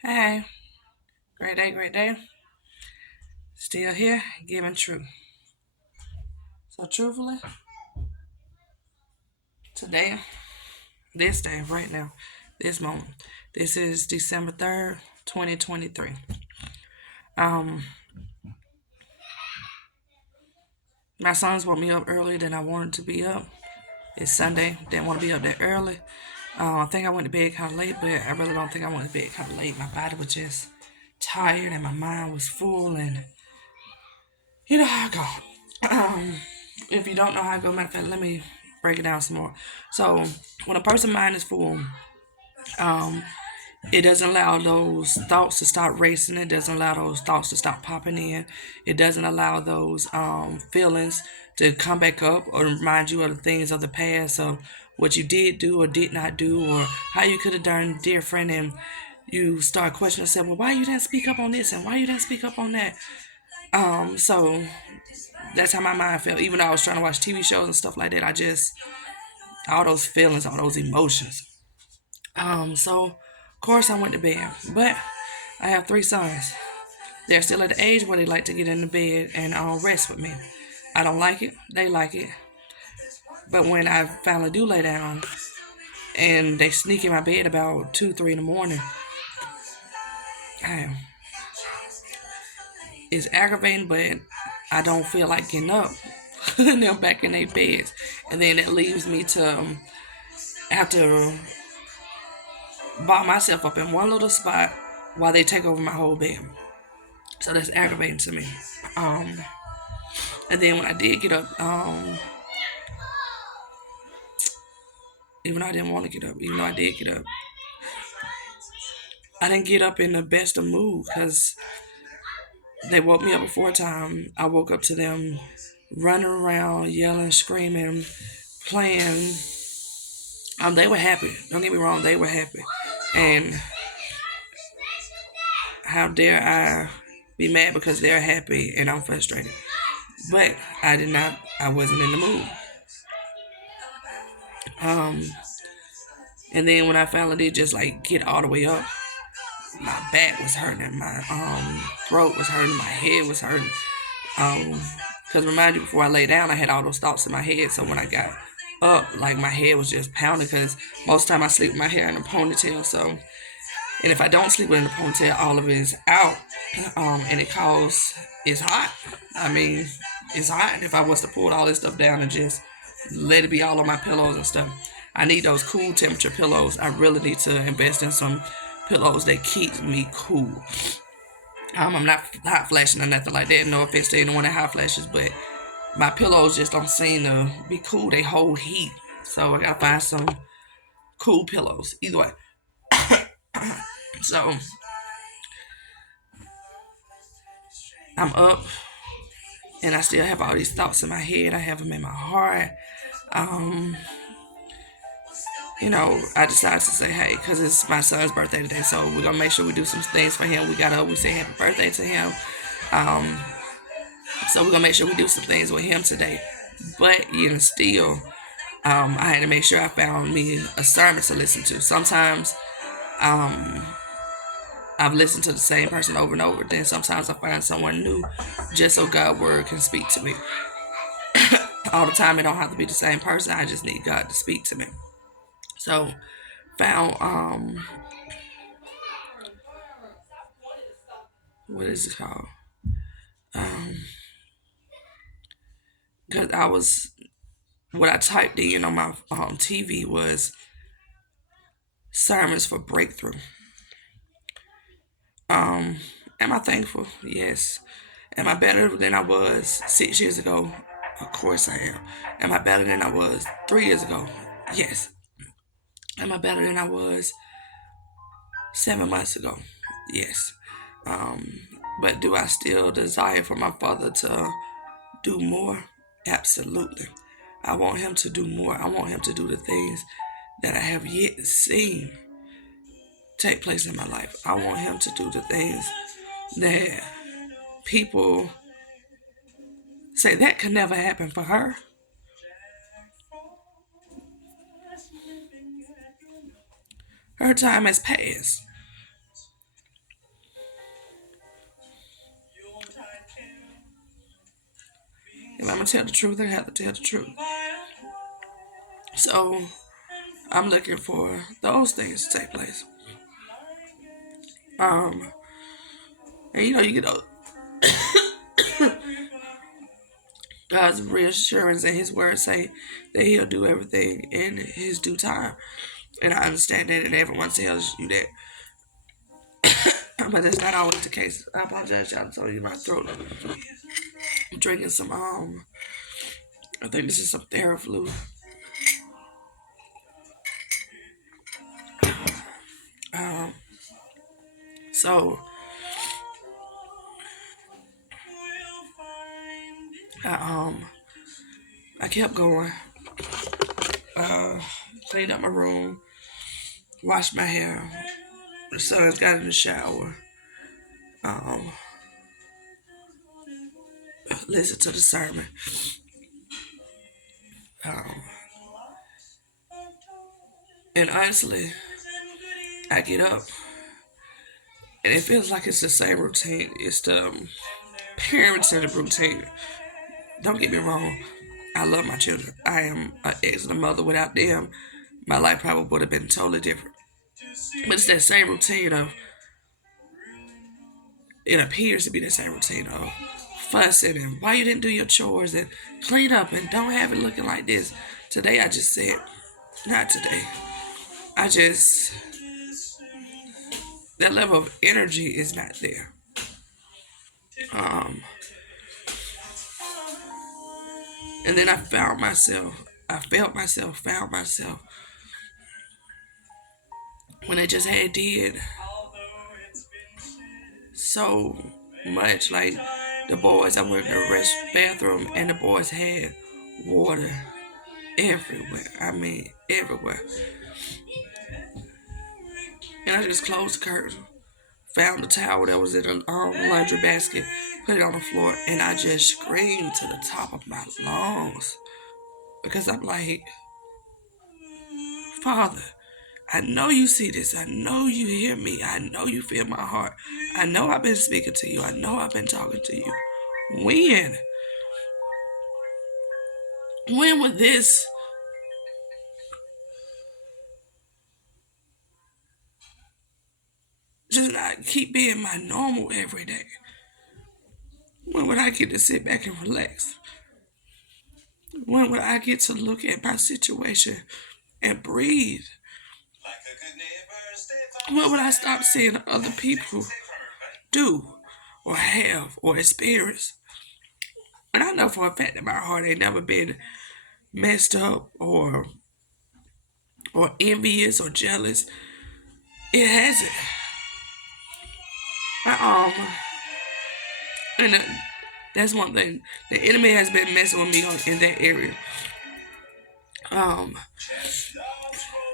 Hey, great day, great day. Still here, giving truth. So, truthfully, today, this day, right now, this moment, this is December 3rd, 2023. Um, my sons woke me up earlier than I wanted to be up. It's Sunday, didn't want to be up that early. I think I went to bed kind of late, but I really don't think I went to bed kind of late. My body was just tired and my mind was full, and you know how I go. If you don't know how I go, matter of fact, let me break it down some more. So, when a person's mind is full, um, it doesn't allow those thoughts to stop racing. It doesn't allow those thoughts to stop popping in. It doesn't allow those feelings to come back up or remind you of the things of the past of what you did do or did not do or how you could have done different. And you start questioning yourself, well, why you didn't speak up on this and why you didn't speak up on that? So that's how my mind felt. Even though I was trying to watch TV shows and stuff like that, I just all those feelings, all those emotions. So of course I went to bed, but I have three sons. They're still at the age where they like to get in the bed and rest with me. I don't like it. They like it. But when I finally do lay down and they sneak in my bed about 2, 3 in the morning, I, it's aggravating, but I don't feel like getting up. And they're back in their beds. And then it leaves me to have to ball myself up in one little spot while they take over my whole bed. So that's aggravating to me. Um, and then when I did get up, even though I didn't want to get up, even though I did get up, I didn't get up in the best of mood because they woke me up before time. I woke up to them running around, yelling, screaming, playing. They were happy. Don't get me wrong, they were happy. And how dare I be mad because they're happy and I'm frustrated? But I did not. I wasn't in the mood. Um, and then when I finally did just like get all the way up, my back was hurting, my throat was hurting, my head was hurting. Because remind you, before I lay down, I had all those thoughts in my head. So when I got up, like my head was just pounding because most of the time I sleep with my hair in a ponytail. So, and if I don't sleep with it in a ponytail, all of it is out, and it's hot. I mean, it's hot. If I was to pull all this stuff down and just let it be all on my pillows and stuff, I need those cool temperature pillows. I really need to invest in some pillows that keep me cool. I'm not hot flashing or nothing like that. No offense to anyone that hot flashes, but my pillows just don't seem to be cool. They hold heat, so I gotta find some cool pillows. Either way, so I'm up, and I still have all these thoughts in my head. I have them in my heart. Um, I decided to say, hey, because it's my son's birthday today, so we're gonna make sure we do some things for him. We say happy birthday to him. Um, so we're gonna make sure we do some things with him today. But still, I had to make sure I found me a sermon to listen to. Sometimes um, I've listened to the same person over and over. Then sometimes I find someone new just so God's word can speak to me. All the time, it don't have to be the same person. I just need God to speak to me. So found what is it called? Because I was what I typed in on my TV was sermons for breakthrough. Am I thankful? Yes. Am I better than I was 6 years ago? Of course I am. Am I better than I was 3 years ago? Yes. Am I better than I was 7 months ago? Yes. Um, but do I still desire for my father to do more? Absolutely. I want him to do more. I want him to do the things that I have yet seen take place in my life. I want him to do the things that people say that could never happen for her. Her time has passed. If I'm gonna tell the truth, I have to tell the truth. So I'm looking for those things to take place. And you get God's reassurance and His word say that He'll do everything in His due time. And I understand that, and everyone tells you that. But that's not always the case. I apologize, y'all. I'm telling you, my throat. I'm drinking some, I think this is some Theraflu. So, I kept going. Cleaned up my room, washed my hair. The sons got in the shower. Listened to the sermon. And honestly, I get up, and it feels like it's the same routine. It's the parenting routine. Don't get me wrong. I love my children. I am an excellent mother. Without them, my life probably would have been totally different. But it's that same routine of, it appears to be the same routine of fussing and why you didn't do your chores and clean up and don't have it looking like this. Today I just said, not today. That level of energy is not there. And then I found myself, when I just had did so much. Like the boys, I went to the bathroom and the boys had water everywhere. I mean, everywhere. And I just closed the curtain, found the towel that was in the laundry basket, put it on the floor, and I just screamed to the top of my lungs. Because I'm like, Father, I know you see this. I know you hear me. I know you feel my heart. I know I've been speaking to you. I know I've been talking to you. When would this just not keep being my normal every day? When would I get to sit back and relax? When would I get to look at my situation and breathe? When would I stop seeing other people do or have or experience? And I know for a fact that my heart ain't never been messed up or envious or jealous. It hasn't. And that's one thing. The enemy has been messing with me in that area.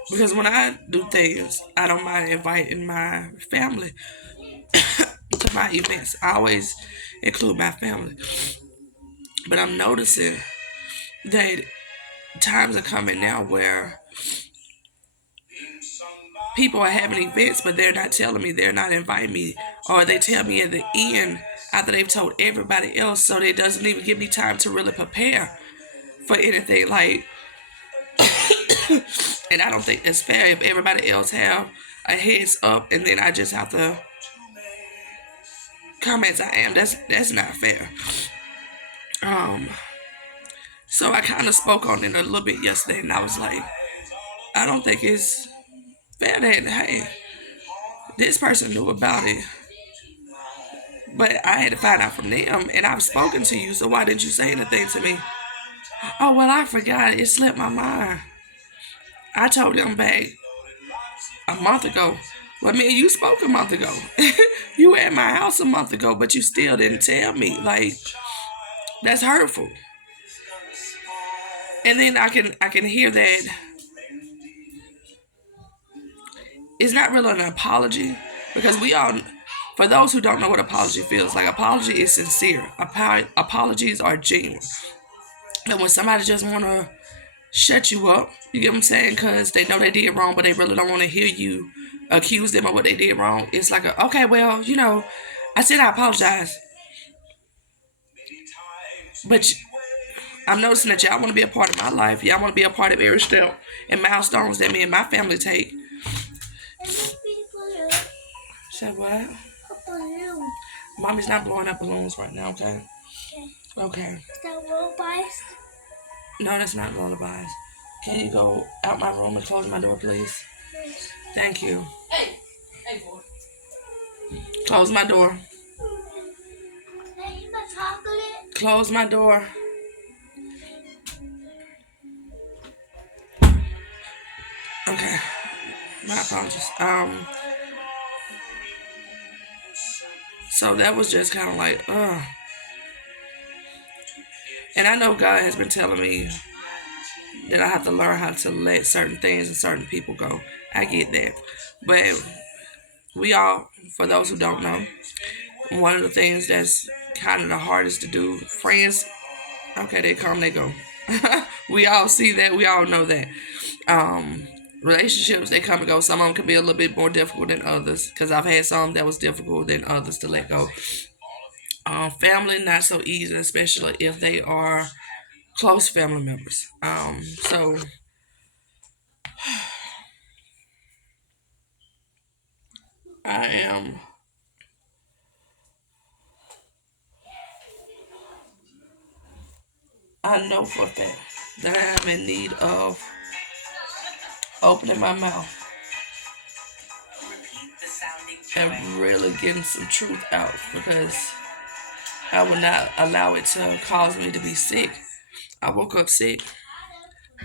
Because when I do things, I don't mind inviting my family to my events. I always include my family. But I'm noticing that times are coming now where people are having events, but they're not telling me, they're not inviting me, or they tell me at the end after they've told everybody else, so it doesn't even give me time to really prepare for anything. Like, and I don't think it's fair if everybody else have a heads up and then I just have to come as I am. That's not fair. So I kind of spoke on it a little bit yesterday, and I was like, I don't think it's fair that, hey, this person knew about it, but I had to find out from them, and I've spoken to you, so why didn't you say anything to me? Oh, well, I forgot. It slipped my mind. I told them back a month ago. Well, me and you spoke a month ago. You were at my house a month ago, but you still didn't tell me. Like, that's hurtful. And then I can hear that it's not really an apology, because we all, for those who don't know what apology feels like, apology is sincere. Apologies are genuine. And when somebody just want to shut you up, you get what I'm saying, because they know they did wrong, but they really don't want to hear you accuse them of what they did wrong. It's like, okay, well, I said I apologize. But I'm noticing that y'all want to be a part of my life. Y'all want to be a part of every step and milestones that me and my family take. Say what? Mommy's not blowing up balloons right now, okay? Okay. Is that lullabies? No, that's not lullabies. Can you go out my room and close my door, please? Yes. Thank you. Hey boy. Close my door. Hey, my chocolate. Close my door. Okay. My apologies. So that was just kind of like, And I know God has been telling me that I have to learn how to let certain things and certain people go. I get that. But we all, for those who don't know, one of the things that's kind of the hardest to do, friends, okay, they come, they go. We all see that. We all know that. Relationships, they come and go. Some of them can be a little bit more difficult than others, because I've had some that was difficult than others to let go. Family, not so easy, especially if they are close family members. So I know for a fact that I am in need of opening my mouth and really getting some truth out, because I will not allow it to cause me to be sick. I woke up sick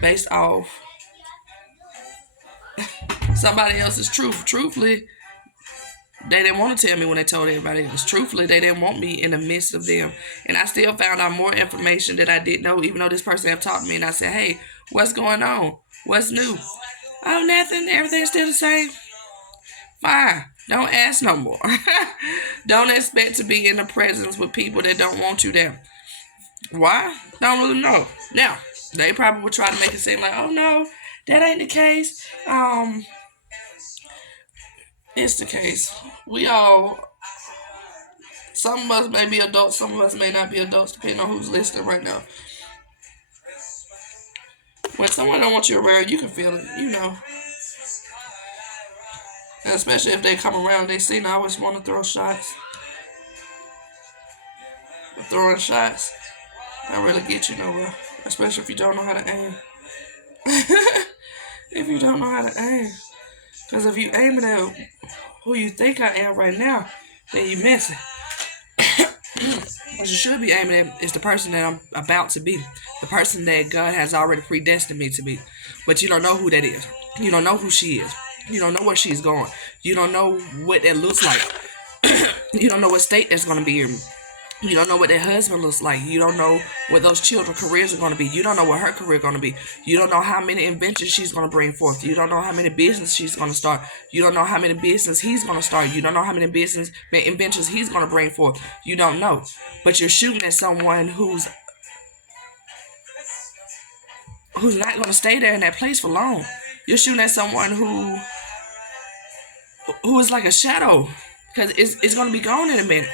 based off somebody else's truth. Truthfully, they didn't want to tell me when they told everybody else. Truthfully, they didn't want me in the midst of them. And I still found out more information that I didn't know, even though this person had taught me. And I said, hey, what's going on? What's new? Oh, nothing. Everything's still the same. Fine. Don't ask no more. Don't expect to be in the presence with people that don't want you there. Why? Don't really know. Now, they probably would try to make it seem like, oh no, that ain't the case. It's the case. We all, some of us may be adults, some of us may not be adults, depending on who's listening right now. When someone don't want you around, you can feel it, you know. And especially if they come around, they seem to always want to throw shots. Throwing shots, I really get you nowhere. Especially if you don't know how to aim. If you don't know how to aim. Because if you aiming at who you think I am right now, then you missing. What you should be aiming at is the person that I'm about to be. The person that God has already predestined me to be. But you don't know who that is. You don't know who she is. You don't know where she's going. You don't know what that looks like. You don't know what state that's going to be in. You don't know what that husband looks like. You don't know what those children's careers are going to be. You don't know what her career is going to be. You don't know how many inventions she's going to bring forth. You don't know how many business she's going to start. You don't know how many business he's going to start. You don't know how many inventions he's going to bring forth. You don't know. But you're shooting at someone who's not going to stay there in that place for long. You're shooting at someone who is like a shadow, because it's going to be gone in a minute.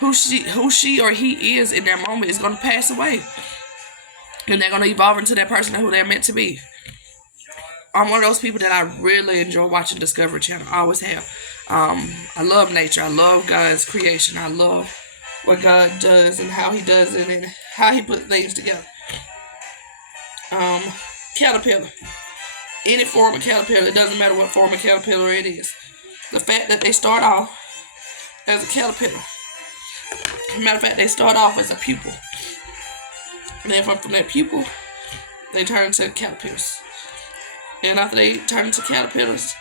Who she or he is in that moment is going to pass away. And they're going to evolve into that person who they're meant to be. I'm one of those people that I really enjoy watching Discovery Channel. I always have. I love nature. I love God's creation. I love what God does and how he does it and how he puts things together. Caterpillar. Any form of caterpillar. It doesn't matter what form of caterpillar it is. The fact that they start off as a caterpillar. Matter of fact, they start off as a pupil. And then from that pupil, they turn into caterpillars. And after they turn into caterpillars,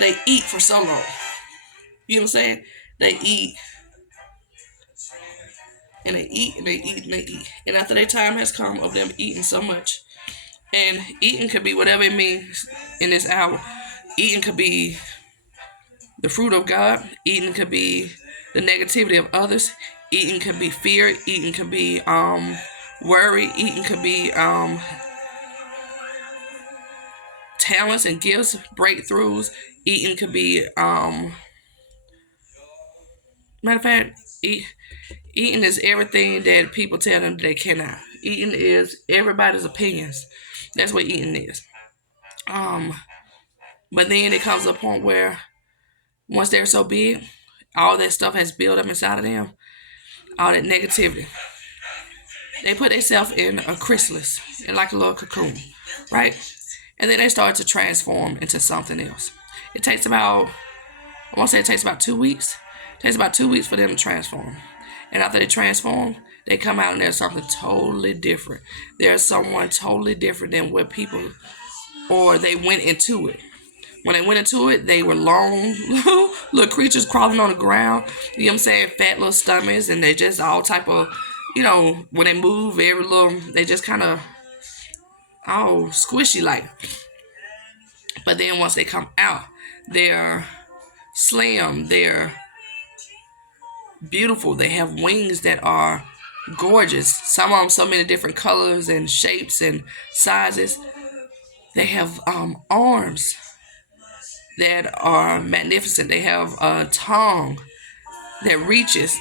they eat for so long. You know what I'm saying? They eat. And they eat and they eat and they eat. And after their time has come of them eating so much. And eating could be whatever it means in this hour. Eating could be the fruit of God. Eating could be the negativity of others. Eating could be fear. Eating could be worry. Eating could be talents and gifts, breakthroughs. Eating could be matter of fact, eating is everything that people tell them they cannot. Eating is everybody's opinions. That's what eating is. But then it comes to a point where once they're so big, all that stuff has built up inside of them, all that negativity. They put themselves in a chrysalis, in like a little cocoon, right? And then they start to transform into something else. It takes about, I want to say it takes about 2 weeks. It takes about 2 weeks for them to transform. And after they transform, they come out and they're something totally different. They're someone totally different than what people, or they went into it. When they went into it, they were long, little creatures crawling on the ground. You know what I'm saying? Fat little stomachs, and they just all type of, when they move, every little, they just kind of, squishy like. But then once they come out, they're slim, they're beautiful. They have wings that are gorgeous. Some of them so many different colors and shapes and sizes. They have arms that are magnificent. They have a tongue that reaches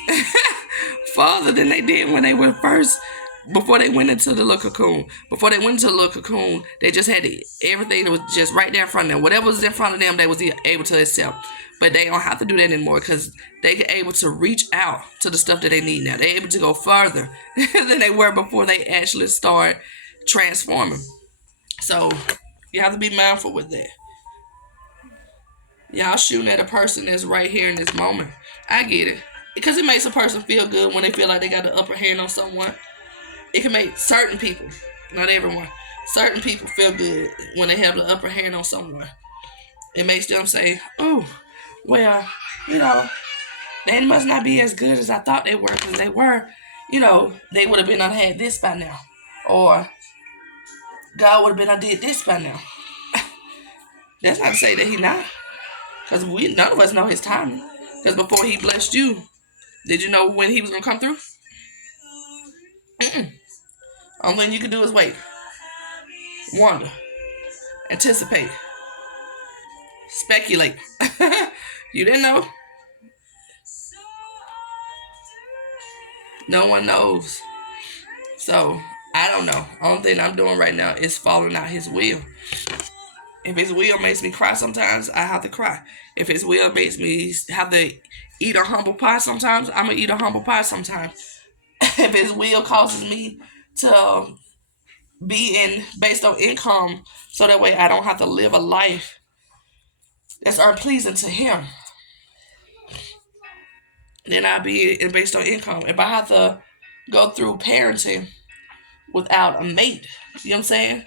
farther than they did when they were first, before they went into the little cocoon. Before they went into the little cocoon, they just had everything that was just right there in front of them. Whatever was in front of them, they was able to accept. But they don't have to do that anymore because they get able to reach out to the stuff that they need now. They're able to go further than they were before they actually start transforming. So you have to be mindful with that. Y'all shooting at a person that's right here in this moment. I get it. Because it makes a person feel good when they feel like they got the upper hand on someone. It can make certain people, not everyone, certain people feel good when they have the upper hand on someone. It makes them say, oh, well, they must not be as good as I thought they were, because they were, they would have been had this by now. Or God would have been did this by now. That's not to say that he not. Because none of us know his timing. Because before he blessed you, did you know when he was going to come through? Only thing you can do is wait. Wonder. Anticipate. Speculate. You didn't know. No one knows. So, I don't know. Only thing I'm doing right now is following out his will. If his will makes me cry sometimes, I have to cry. If his will makes me have to eat a humble pie sometimes, I'm going to eat a humble pie sometimes. If his will causes me to be based on income, so that way I don't have to live a life that's unpleasing to him, then I'll be based on income. If I have to go through parenting without a mate, you know what I'm saying?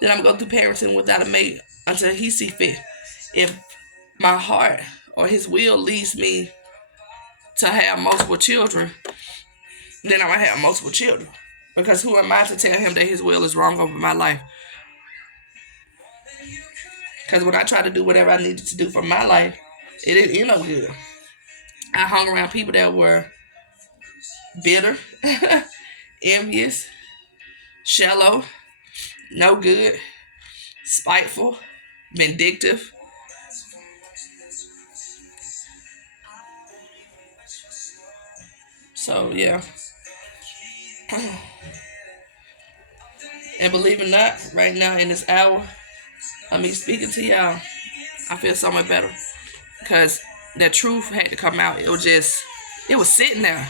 Then I'm going to go through parenting without a mate until he see fit. If my heart or his will leads me to have multiple children, then I'm going to have multiple children. Because who am I to tell him that his will is wrong over my life? Because when I tried to do whatever I needed to do for my life, it didn't end up good. I hung around people that were bitter, envious, shallow, no good, spiteful, vindictive. So, yeah. And believe it or not, right now in this hour of me speaking to y'all, I feel so much better. Because the truth had to come out. It was sitting there.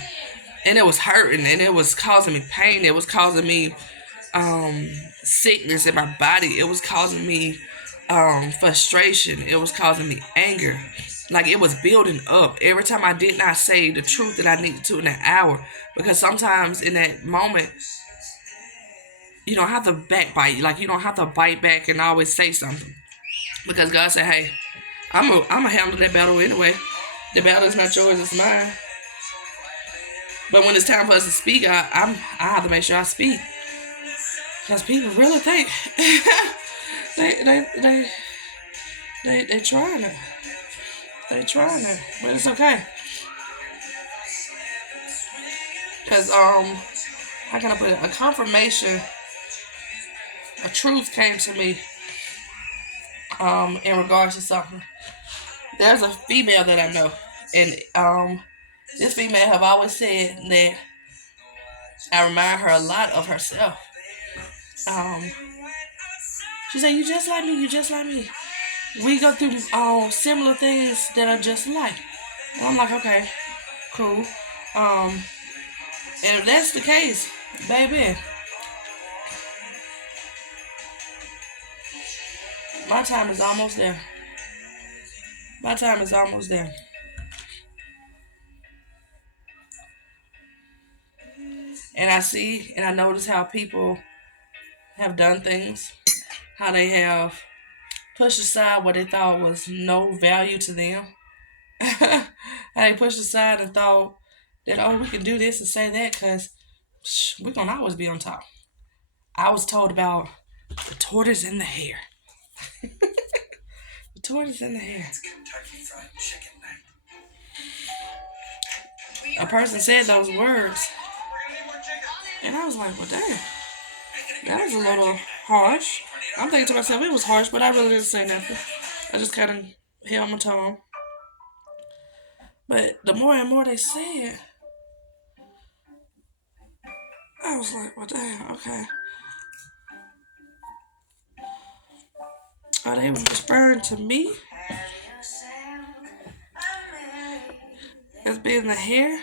And it was hurting. And it was causing me pain. It was causing me sickness in my body. It was causing me frustration. It was causing me anger. Like, it was building up every time I did not say the truth that I needed to in that hour. Because sometimes in that moment, you don't have to backbite. Like, you don't have to bite back and always say something. Because God said, hey, I'm gonna handle that battle anyway. The battle is not yours, it's mine. But when it's time for us to speak, I have to make sure I speak. Because people really think they trying it. They trying it. But it's okay. Because, how can I put it? A confirmation, a truth came to me in regards to something. There's a female that I know. And this female have always said that I remind her a lot of herself. She said, "You just like me. You just like me." We go through similar things that are just alike. And I'm like, okay, cool. And if that's the case, baby, my time is almost there. My time is almost there. And I see and I notice how people have done things, how they have pushed aside what they thought was no value to them. How they pushed aside and thought that, oh, we can do this and say that because we're going to always be on top. I was told about the tortoise and the hare. The tortoise and the hare. A person said those words, and I was like, well, damn, that was a little harsh. I'm thinking to myself, it was harsh, but I really didn't say nothing. I just kind of held my tongue. But the more and more they said, I was like, well, damn, okay. Are they referring to me as being the hare?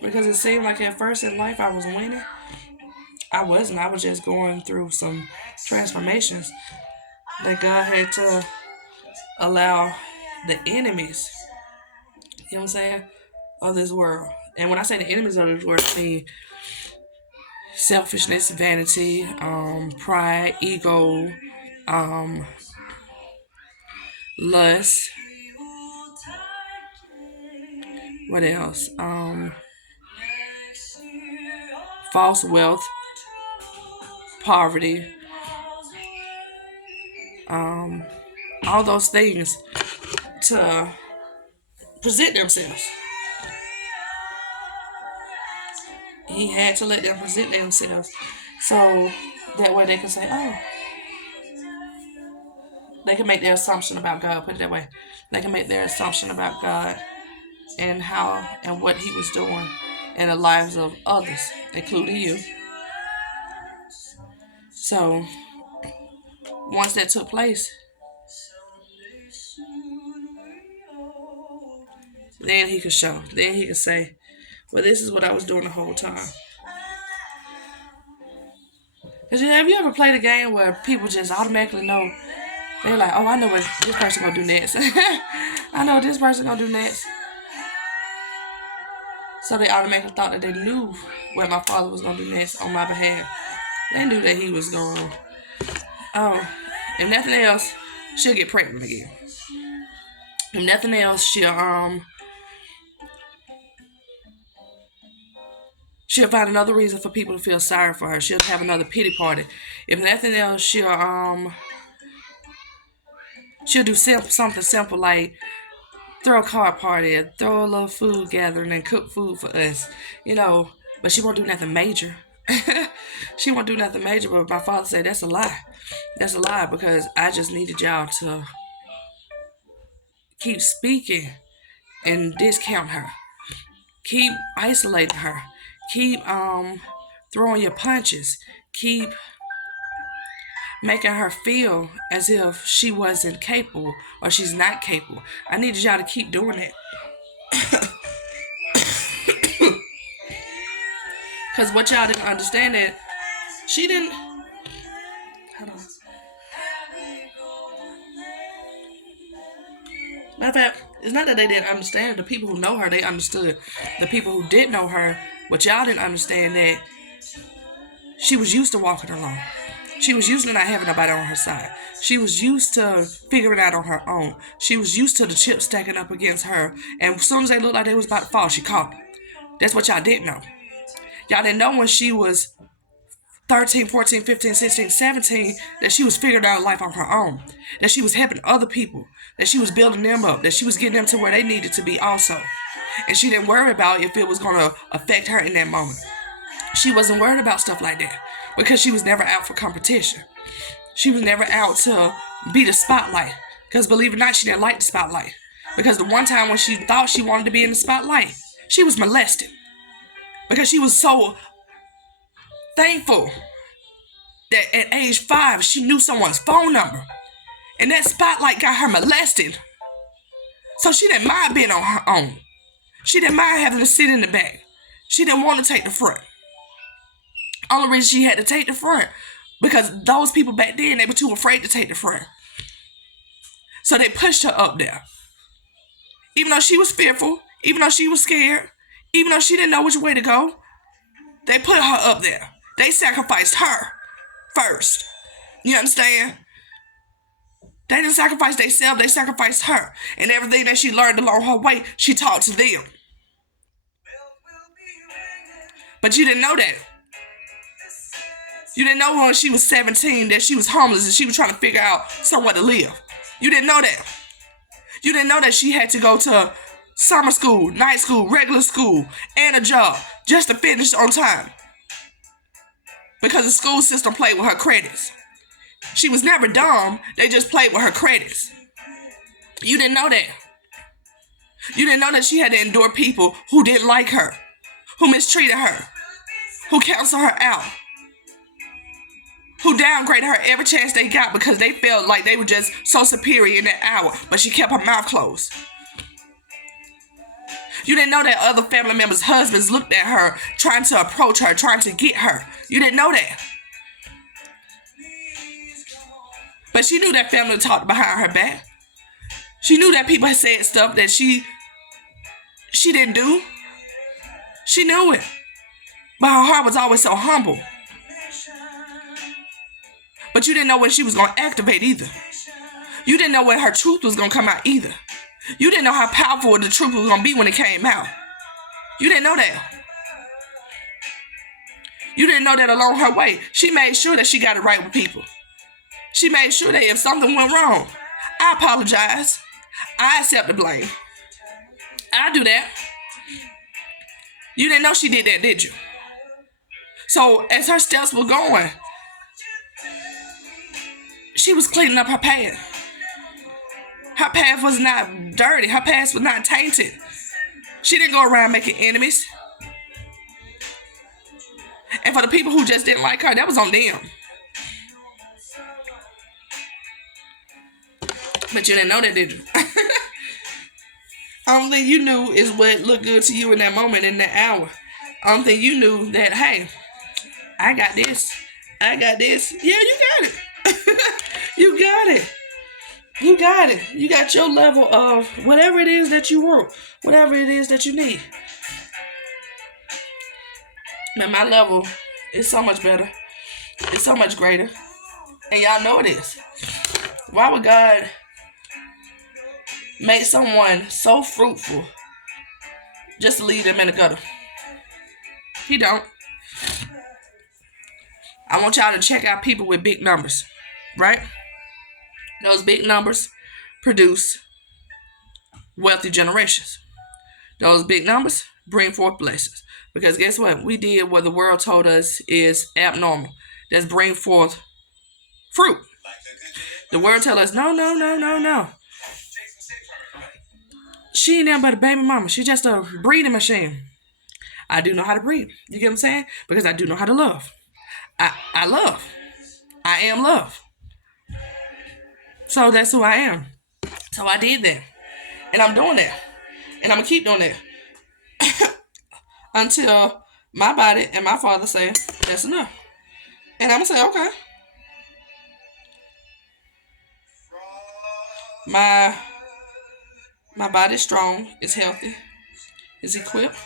Because it seemed like at first in life I was winning. I wasn't. I was just going through some transformations that God had to allow the enemies, you know what I'm saying, of this world. And when I say the enemies of this world, I mean selfishness, vanity, pride, ego, lust. What else? False wealth, poverty, all those things to present themselves. He had to let them present themselves so that way they can say, oh, they can make their assumption about God, put it that way. They can make their assumption about God and how and what he was doing in the lives of others, including you. So once that took place, then he could show. Then he could say, well, this is what I was doing the whole time. Because have you ever played a game where people just automatically know? They're like, oh, I know what this person gonna do next. I know what this person gonna do next. So they automatically thought that they knew what my father was gonna do next on my behalf. They knew that he was going, oh, if nothing else, she'll get pregnant again. If nothing else, she'll find another reason for people to feel sorry for her. She'll have another pity party. If nothing else, she'll do something simple like throw a card party, or throw a little food gathering, and cook food for us, you know. But she won't do nothing major. She won't do nothing major. But my father said that's a lie. That's a lie, because I just needed y'all to keep speaking and discount her. Keep isolating her. Keep throwing your punches. Keep making her feel as if she wasn't capable or she's not capable. I needed y'all to keep doing it. Because what y'all didn't understand that she didn't... Hold on. Matter of fact, it's not that they didn't understand. The people who know her, they understood. The people who didn't know her, what y'all didn't understand, that she was used to walking alone. She was used to not having nobody on her side. She was used to figuring it out on her own. She was used to the chips stacking up against her. And as soon as they looked like they was about to fall, she caught them. That's what y'all didn't know. Y'all didn't know when she was 13, 14, 15, 16, 17, that she was figuring out life on her own. That she was helping other people. That she was building them up. That she was getting them to where they needed to be also. And she didn't worry about if it was going to affect her in that moment. She wasn't worried about stuff like that, because she was never out for competition. She was never out to be the spotlight. Because believe it or not, she didn't like the spotlight. Because the one time when she thought she wanted to be in the spotlight, she was molested. because she was so thankful that at age 5 she knew someone's phone number, and that spotlight got her molested. So she didn't mind being on her own. She didn't mind having to sit in the back. She didn't want to take the front. Only reason she had to take the front because those people back then, they were too afraid to take the front. So they pushed her up there. Even though she was fearful, even though she was scared, even though she didn't know which way to go, they put her up there. They sacrificed her first. You understand? They didn't sacrifice themselves, they sacrificed her. And everything that she learned along her way, she taught to them. But you didn't know that. You didn't know when she was 17 that she was homeless and she was trying to figure out somewhere to live. You didn't know that. You didn't know that she had to go to summer school, night school, regular school, and a job just to finish on time. Because the school system played with her credits. She was never dumb, they just played with her credits. You didn't know that. You didn't know that she had to endure people who didn't like her, who mistreated her, who counseled her out, who downgraded her every chance they got because they felt like they were just so superior in that hour, but she kept her mouth closed. You didn't know that other family members' husbands looked at her, trying to approach her, trying to get her. You didn't know that. But she knew that family talked behind her back. She knew that people had said stuff that she didn't do. She knew it. But her heart was always so humble. But you didn't know when she was going to activate either. You didn't know when her truth was going to come out either. You didn't know how powerful the truth was going to be when it came out. You didn't know that. You didn't know that along her way. She made sure that she got it right with people. She made sure that if something went wrong, I apologize. I accept the blame. I do that. You didn't know she did that, did you? So as her steps were going, she was cleaning up her path. Her path was not dirty. Her path was not tainted. She didn't go around making enemies. And for the people who just didn't like her, that was on them. But you didn't know that, did you? Only thing you knew is what looked good to you in that moment, in that hour. Only thing you knew that, hey, I got this. I got this. Yeah, you got it. You got it. You got it. You got your level of whatever it is that you want. Whatever it is that you need. Man, my level is so much better. It's so much greater. And y'all know it is. Why would God make someone so fruitful just to leave them in the gutter? He don't. I want y'all to check out people with big numbers, right? Those big numbers produce wealthy generations. Those big numbers bring forth blessings. Because guess what? We did what the world told us is abnormal. That's bring forth fruit. The world tell us, no. She ain't nothing but a baby mama. She just a breeding machine. I do know how to breed. You get what I'm saying? Because I do know how to love. I love. I am love. So that's who I am. So I did that. And I'm doing that. And I'm going to keep doing that. Until my body and my father say, that's enough. And I'm going to say, okay. My body's strong, it's healthy, it's equipped.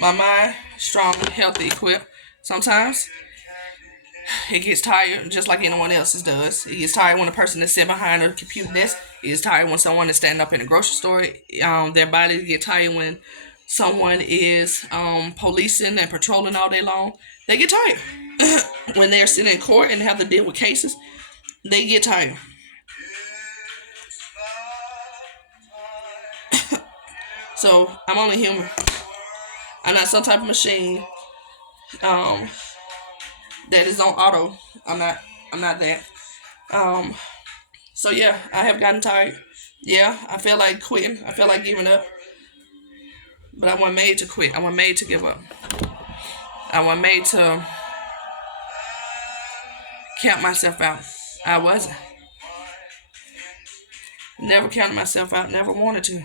My mind, strong, healthy, equipped. Sometimes it gets tired, just like anyone else's does. It gets tired when a person is sitting behind a computer desk. It gets tired when someone is standing up in a grocery store. Their bodies get tired when someone is policing and patrolling all day long. They get tired. When they're sitting in court and have to deal with cases, they get tired. So I'm only human. I'm not some type of machine that is on auto. I'm not that. So yeah, I have gotten tired. Yeah, I feel like quitting. I feel like giving up. But I wasn't made to quit. I wasn't made to give up. I wasn't made to count myself out. I wasn't. Never counted myself out. Never wanted to.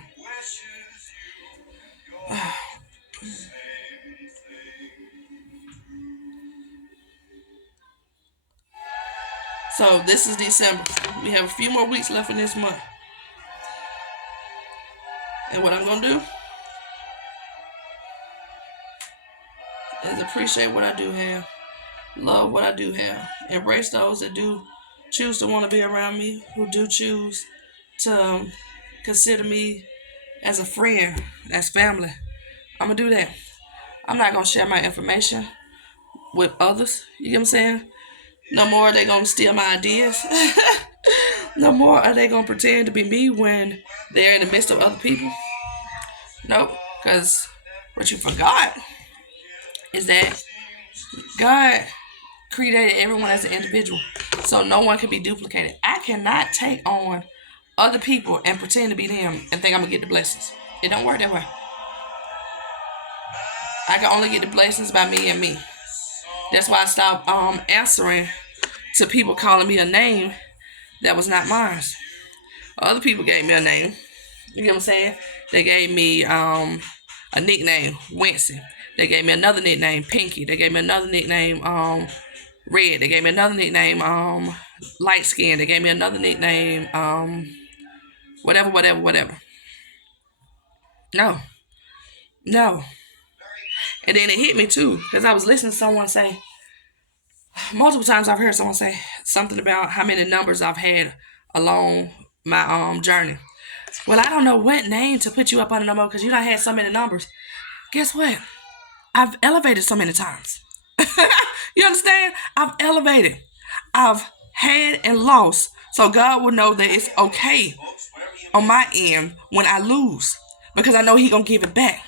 So this is December. We have a few more weeks left in this month. And what I'm going to do is appreciate what I do have. Love what I do have. Embrace those that do choose to want to be around me, who do choose to consider me as a friend, as family. I'm going to do that. I'm not going to share my information with others. You get what I'm saying? No more are they going to steal my ideas. No more are they going to pretend to be me when they're in the midst of other people. Nope. Because what you forgot is that God created everyone as an individual. So no one can be duplicated. I cannot take on other people and pretend to be them and think I'm going to get the blessings. It don't work that way. I can only get the blessings by me and me. That's why I stopped answering to people calling me a name that was not mine. Other people gave me a name. You get what I'm saying? They gave me a nickname, Wincy. They gave me another nickname, Pinky. They gave me another nickname, Red. They gave me another nickname, Light Skin. They gave me another nickname, whatever. No. And then it hit me too, because I was listening to someone say, multiple times I've heard someone say something about how many numbers I've had along my journey. Well, I don't know what name to put you up under no more because you done had so many numbers. Guess what? I've elevated so many times. You understand? I've elevated. I've had and lost. So God will know that it's okay on my end when I lose, because I know He gonna give it back.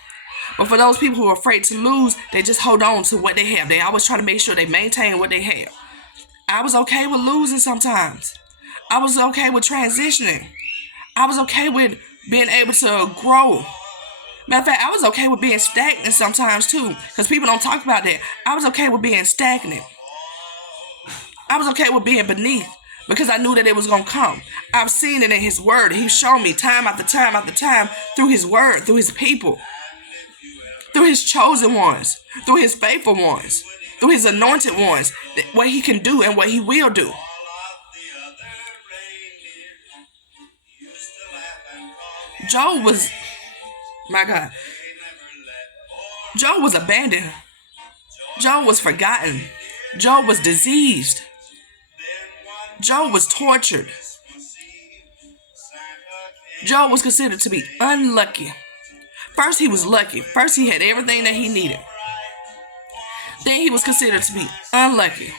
But for those people who are afraid to lose, they just hold on to what they have. They always try to make sure they maintain what they have. I was okay with losing sometimes. I was okay with transitioning. I was okay with being able to grow. Matter of fact, I was okay with being stagnant sometimes too, because people don't talk about that. I was okay with being stagnant. I was okay with being beneath, because I knew that it was going to come. I've seen it in His Word. He's shown me time after time after time through His Word, through His people, through His chosen ones, through His faithful ones, through His anointed ones, what He can do and what He will do. Job was, my God, Job was abandoned. Job was forgotten. Job was diseased. Job was tortured. Job was considered to be unlucky. First, he was lucky. First, he had everything that he needed. Then he was considered to be unlucky.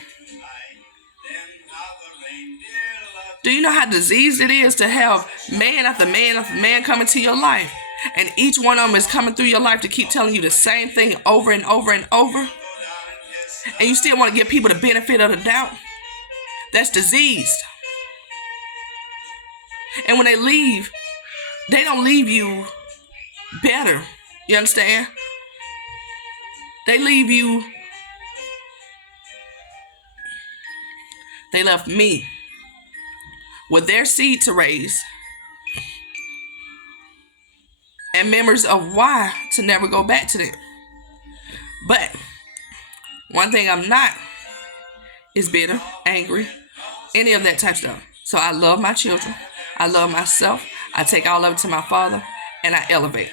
Do you know how diseased it is to have man after man after man come into your life? And each one of them is coming through your life to keep telling you the same thing over and over and over. And you still want to give people the benefit of the doubt? That's diseased. And when they leave, they don't leave you better. You understand? They leave you. They left me with their seed to raise and memories of why to never go back to them. But one thing I'm not is bitter, angry, any of that type of stuff. So I love my children. I love myself. I take all of it to my Father, and I elevate.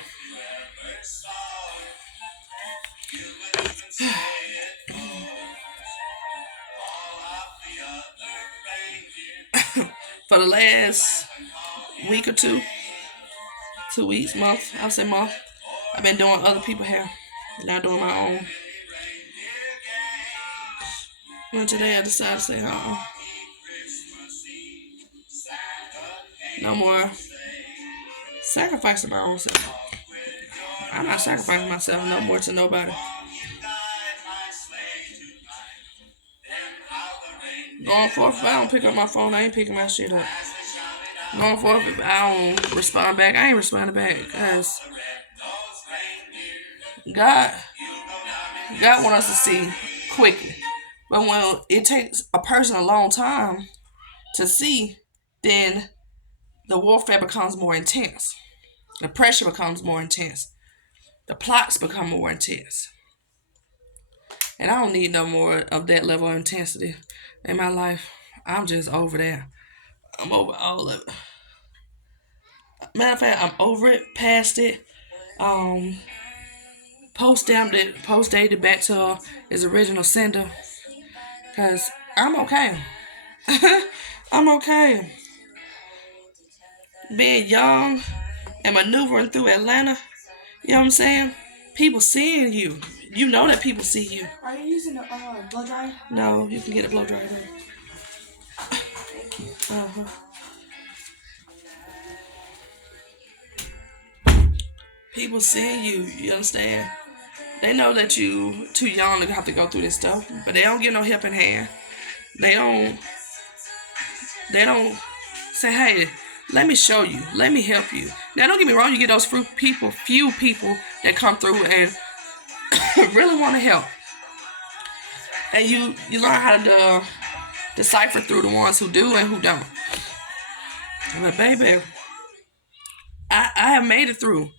For the last week or 2 weeks, month, I'll say month, I've been doing other people's hair, not doing my own. And today I decided to say, no more sacrificing my own self. I'm not sacrificing myself no more to nobody. Going forth, if I don't pick up my phone, I ain't picking my shit up. Going forth, if I don't respond back, I ain't responding back. Because God God wants us to see quickly. But when it takes a person a long time to see, then the warfare becomes more intense. The pressure becomes more intense. The plots become more intense. And I don't need no more of that level of intensity in my life. I'm just over that. I'm over all of it. Matter of fact, I'm over it, past it. Post dated back to his original sender. Cause I'm okay. I'm okay. Being young and maneuvering through Atlanta, you know what I'm saying? People seeing you. You know that people see you. Are you using a blow dryer? No, you can get a blow dryer there. Uh-huh. People seeing you, you understand? They know that you too young to have to go through this stuff, but they don't get no helping hand. They don't say, hey, let me show you, let me help you. Now don't get me wrong, you get those few people that come through and really want to help. And you learn how to decipher through the ones who do and who don't. But baby, I have made it through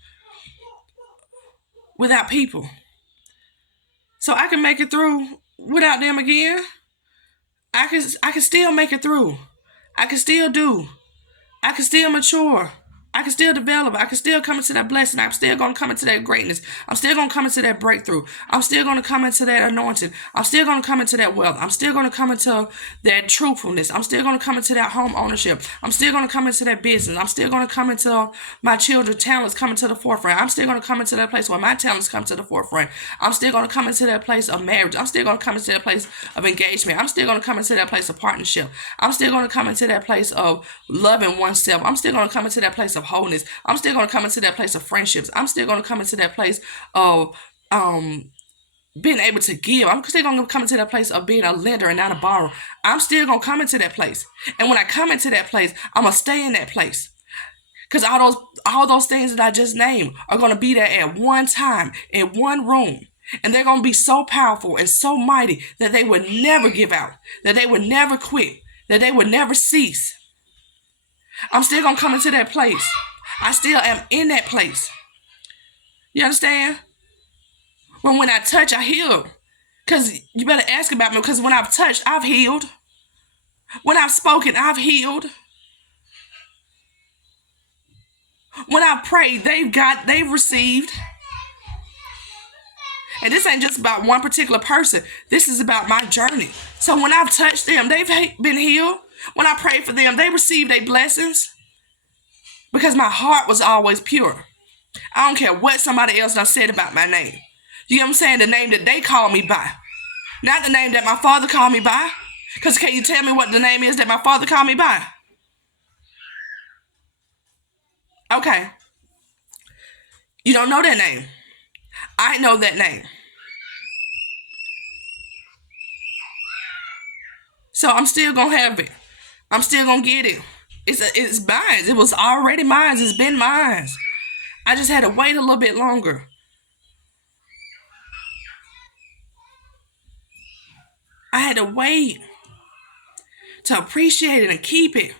without people. So I can make it through without them again. I can still make it through. I can still do. I can still mature. I can still develop. I can still come into that blessing. I'm still going to come into that greatness. I'm still going to come into that breakthrough. I'm still going to come into that anointing. I'm still going to come into that wealth. I'm still going to come into that truthfulness. I'm still going to come into that home ownership. I'm still going to come into that business. I'm still going to come into my children's talents coming to the forefront. I'm still going to come into that place where my talents come to the forefront. I'm still going to come into that place of marriage. I'm still going to come into that place of engagement. I'm still going to come into that place of partnership. I'm still going to come into that place of loving oneself. I'm still going to come into that place of wholeness. I'm still going to come into that place of friendships. I'm still going to come into that place of being able to give. I'm still going to come into that place of being a lender and not a borrower. I'm still going to come into that place. And when I come into that place, I'm going to stay in that place. Because all those things that I just named are going to be there at one time, in one room. And they're going to be so powerful and so mighty that they would never give out, that they would never quit, that they would never cease. I'm still going to come into that place. I still am in that place. You understand? When I touch, I heal. Because you better ask about me, because when I've touched, I've healed. When I've spoken, I've healed. When I've prayed, they've received. And this ain't just about one particular person. This is about my journey. So when I've touched them, they've been healed. When I prayed for them, they received their blessings. Because my heart was always pure. I don't care what somebody else done said about my name. You know what I'm saying? The name that they call me by. Not the name that my father called me by. Because can you tell me what the name is that my father called me by? Okay. You don't know that name. I know that name. So I'm still going to have it. I'm still going to get it. It's mine. It was already mine. It's been mine. I just had to wait a little bit longer. I had to wait to appreciate it and keep it.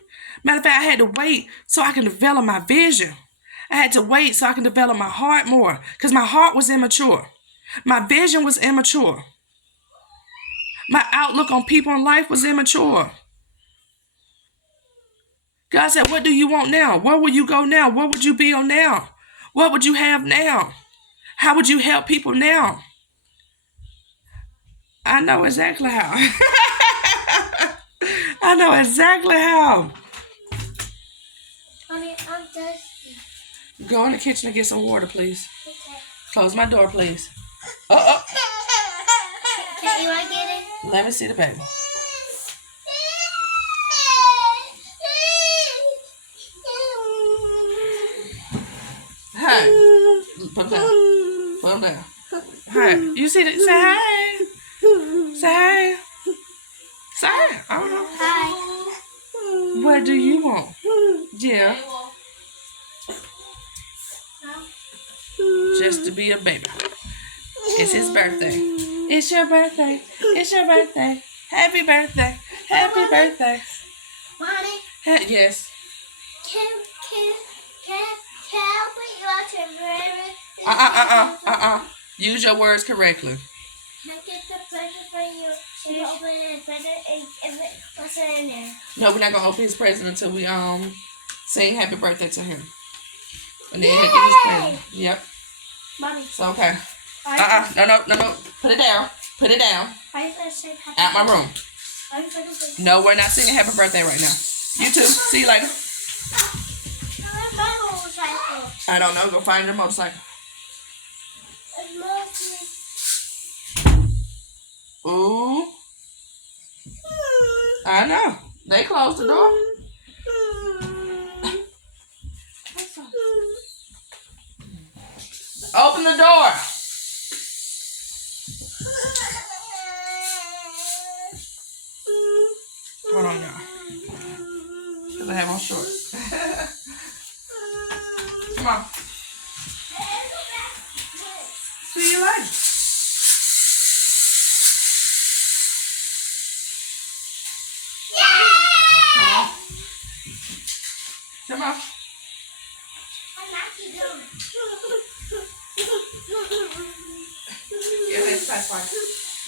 Matter of fact, I had to wait so I can develop my vision. I had to wait so I can develop my heart more, because my heart was immature. My vision was immature. My outlook on people in life was immature. God said, what do you want now? Where will you go now? What would you be on now? What would you have now? How would you help people now? I know exactly how. I know exactly how. Honey, I'm thirsty. Go in the kitchen and get some water, please. Okay. Close my door, please. Can you want to get it? Let me see the baby. Hi. Put him down. Put him down. Hi. You see that? Say hi. Say hi. Say hi. I don't know. Hi. What do you want? Yeah. Just to be a baby. It's his birthday. It's your birthday. It's your birthday. Happy birthday. Happy birthday. Mommy, Yes. can I put you out your room? Use your words correctly. Can I get the present for you? Can you open the present and what's in there? No, we're not gonna open his present until we sing happy birthday to him. And then he'll get his present. Yep. Mommy. So okay. I No. Put it down. Put it down. Say happy Out my room. birthday. No, we're not singing happy birthday right now. You too. See you later. Where's my motorcycle? I don't know. Go find your motorcycle. It's mostly. Ooh. I know. They closed the door. Open the door. Hold on, y'all. Because I have on shorts. Come on. See you later. Come on. Yeah, that's fine.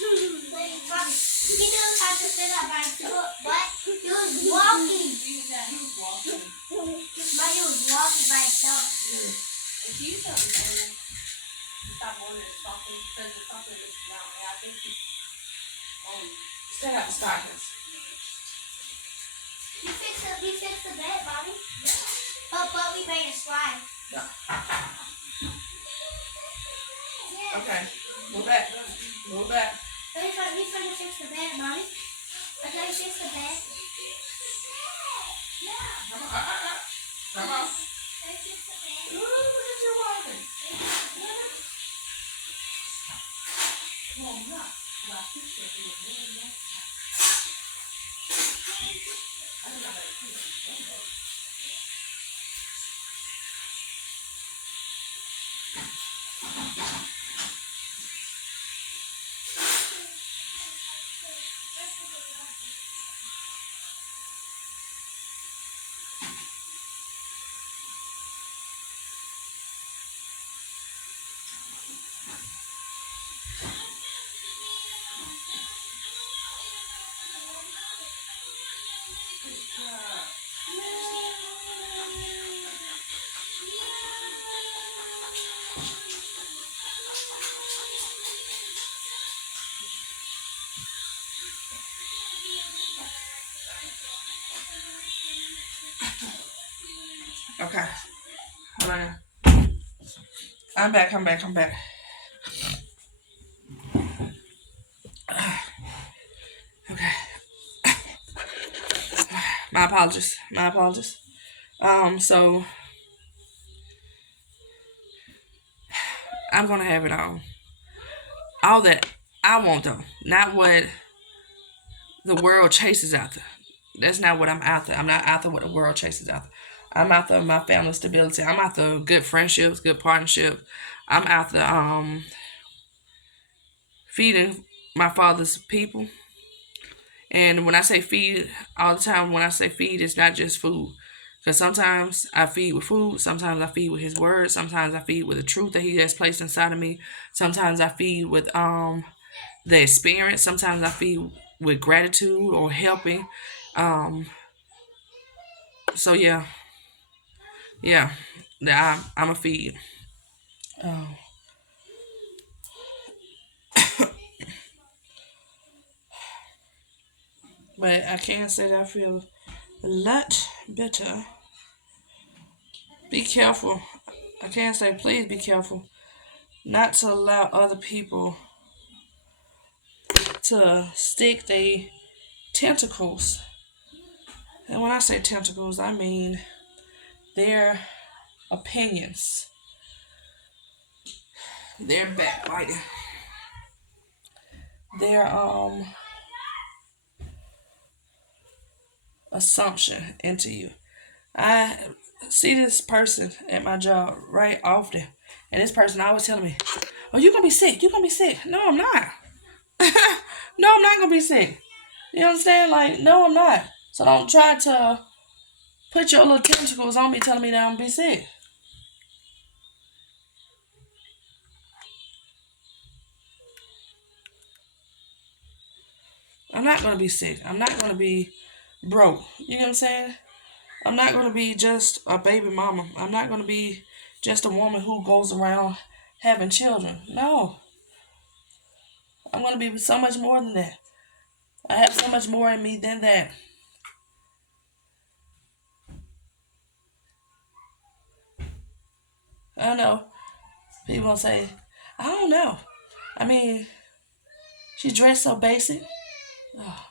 He knows how to sit up my foot, but he was walking. But he was walking by himself. Stay out the stockings. We fixed the bed, Bobby. But we made it slide. No. Okay. Move back. Move back. We trying to fix the bed, Bobby. I thought we fixed the bed. Come on. Come on. Let's fix the bed. Ooh, look at you walking. Come on, look. Okay. Hold on. I'm back. Okay. My apologies. So I'm gonna have it all that I want though, not what the world chases after. That's not what I'm after. I'm not after what the world chases after. I'm after my family stability. I'm after good friendships, good partnerships. I'm after feeding my father's people. And when I say feed, all the time when I say feed, it's not just food. Because sometimes I feed with food, sometimes I feed with his words, sometimes I feed with the truth that he has placed inside of me. Sometimes I feed with the experience, sometimes I feed with gratitude or helping. So yeah. I'm a feed. Oh. But I can say that I feel a lot better. Be careful. I can't say please be careful not to allow other people to stick their tentacles. And when I say tentacles, I mean their opinions, their backbiting, their assumption into you. I see this person at my job right often, and this person always telling me, oh, you're going to be sick. You're going to be sick. No, I'm not. No, I'm not going to be sick. You understand? Like, no, I'm not. So don't try to put your little tentacles on me telling me that I'm going to be sick. I'm not going to be sick. I'm not going to be broke. You know what I'm saying? I'm not going to be just a baby mama. I'm not going to be just a woman who goes around having children. No. I'm going to be so much more than that. I have so much more in me than that. I know. People gonna say, I don't know. I mean, she dressed so basic. Oh,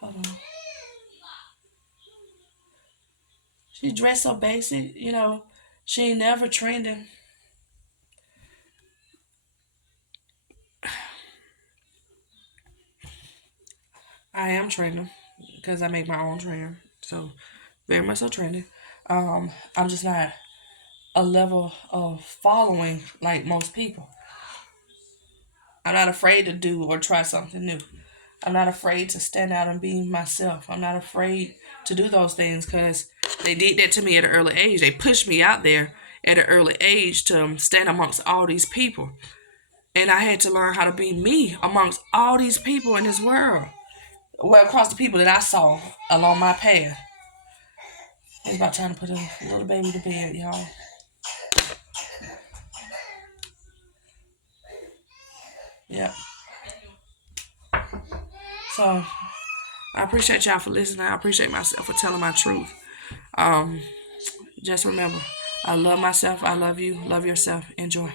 hold on. She dressed so basic, you know. She ain't never trending. I am trending because I make my own trend. So, very much so trending. I'm just not a level of following like most people. I'm not afraid to do or try something new. I'm not afraid to stand out and be myself. I'm not afraid to do those things because they did that to me at an early age. They pushed me out there at an early age to stand amongst all these people. And I had to learn how to be me amongst all these people in this world. Well, across the people that I saw along my path. It's about time to put a little baby to bed, y'all. Yep. So, I appreciate y'all for listening. I appreciate myself for telling my truth. Just remember, I love myself. I love you. Love yourself. Enjoy.